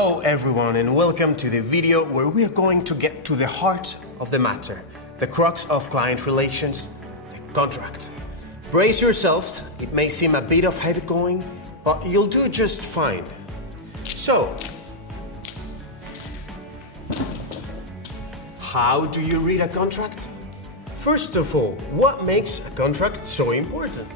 Hello everyone and welcome to the video where we are going to get to the heart of the matter, the crux of client relations, the contract. Brace yourselves, it may seem a bit of heavy going, but you'll do just fine. So, how do you read a contract? First of all, what makes a contract so important?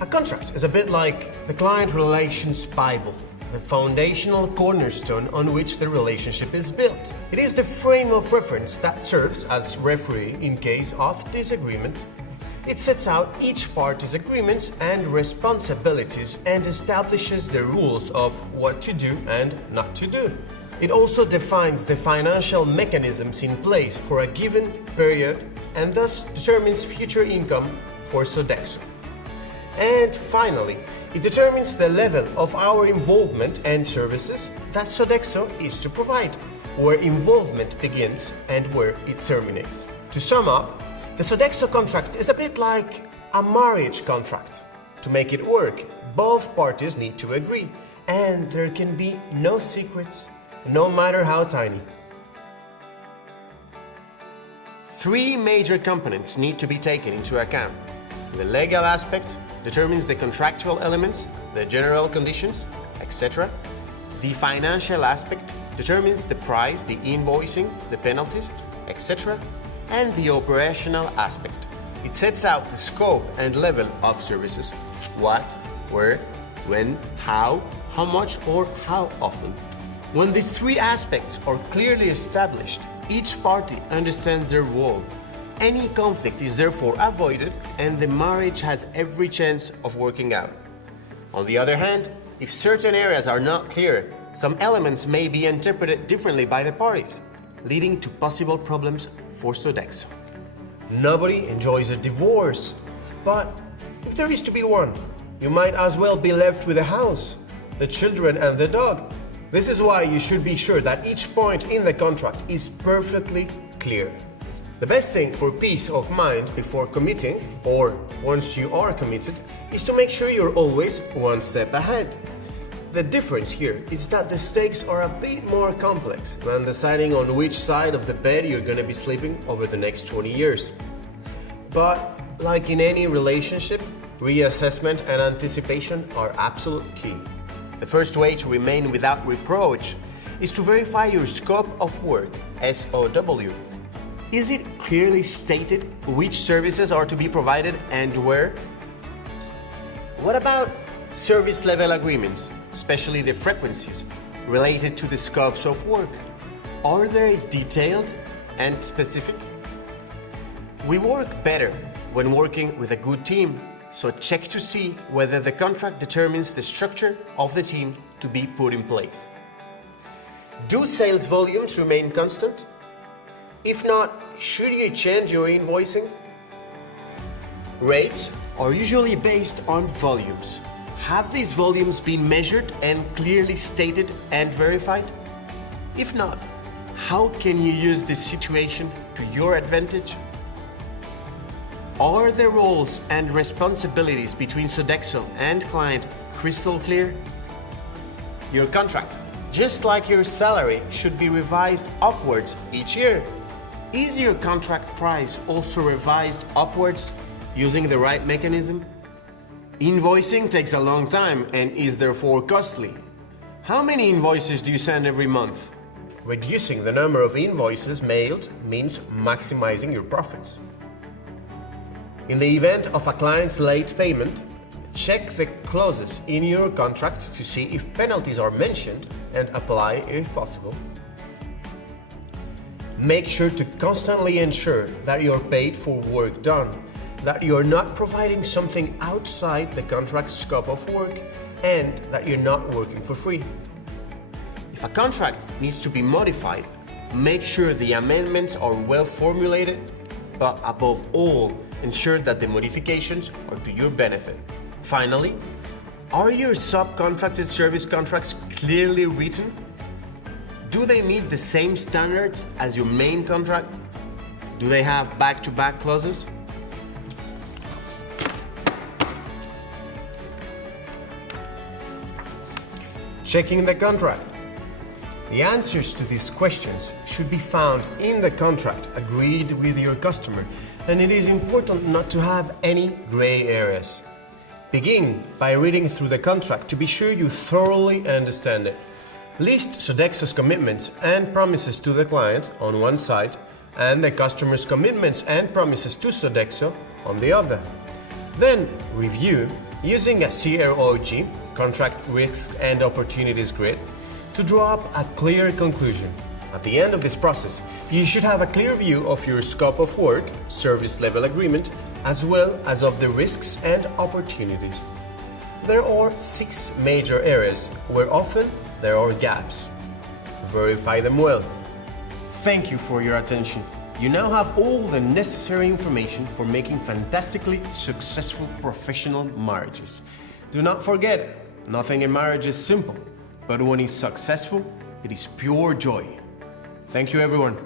A contract is a bit like the client relations Bible, the foundational cornerstone on which the relationship is built. It is the frame of reference that serves as referee in case of disagreement. It sets out each party's agreements and responsibilities and establishes the rules of what to do and not to do. It also defines the financial mechanisms in place for a given period and thus determines future income for Sodexo. And finally, it determines the level of our involvement and services that Sodexo is to provide, where involvement begins and where it terminates. To sum up, the Sodexo contract is a bit like a marriage contract. To make it work, both parties need to agree, and there can be no secrets, no matter how tiny. Three major components need to be taken into account. The legal aspect determines the contractual elements, the general conditions, etc. The financial aspect determines the price, the invoicing, the penalties, etc. And the operational aspect. It sets out the scope and level of services, what, where, when, how much or how often. When these three aspects are clearly established, each party understands their role. Any conflict is therefore avoided and the marriage has every chance of working out. On the other hand, if certain areas are not clear, some elements may be interpreted differently by the parties, leading to possible problems for Sodexo. Nobody enjoys a divorce, but if there is to be one, you might as well be left with the house, the children and the dog. This is why you should be sure that each point in the contract is perfectly clear. The best thing for peace of mind before committing, or once you are committed, is to make sure you're always one step ahead. The difference here is that the stakes are a bit more complex than deciding on which side of the bed you're going to be sleeping over the next 20 years. But, like in any relationship, reassessment and anticipation are absolute key. The first way to remain without reproach is to verify your scope of work, SOW. Is it clearly stated which services are to be provided and where? What about service level agreements, especially the frequencies related to the scopes of work? Are they detailed and specific? We work better when working with a good team, so check to see whether the contract determines the structure of the team to be put in place. Do sales volumes remain constant? If not, should you change your invoicing? Rates are usually based on volumes. Have these volumes been measured and clearly stated and verified? If not, how can you use this situation to your advantage? Are the roles and responsibilities between Sodexo and client crystal clear? Your contract, just like your salary, should be revised upwards each year. Is your contract price also revised upwards using the right mechanism? Invoicing takes a long time and is therefore costly. How many invoices do you send every month? Reducing the number of invoices mailed means maximizing your profits. In the event of a client's late payment, check the clauses in your contract to see if penalties are mentioned and apply if possible. Make sure to constantly ensure that you're paid for work done, that you're not providing something outside the contract's scope of work, and that you're not working for free. If a contract needs to be modified, make sure the amendments are well formulated, but above all, ensure that the modifications are to your benefit. Finally, are your subcontracted service contracts clearly written? Do they meet the same standards as your main contract? Do they have back-to-back clauses? Checking the contract. The answers to these questions should be found in the contract agreed with your customer, and it is important not to have any gray areas. Begin by reading through the contract to be sure you thoroughly understand it. List Sodexo's commitments and promises to the client on one side and the customer's commitments and promises to Sodexo on the other. Then review using a CROG, Contract Risks and Opportunities Grid, to draw up a clear conclusion. At the end of this process, you should have a clear view of your scope of work, service level agreement, as well as of the risks and opportunities. There are 6 major areas where often there are gaps. Verify them well. Thank you for your attention. You now have all the necessary information for making fantastically successful professional marriages. Do not forget, nothing in marriage is simple, but when it's successful, it is pure joy. Thank you, everyone.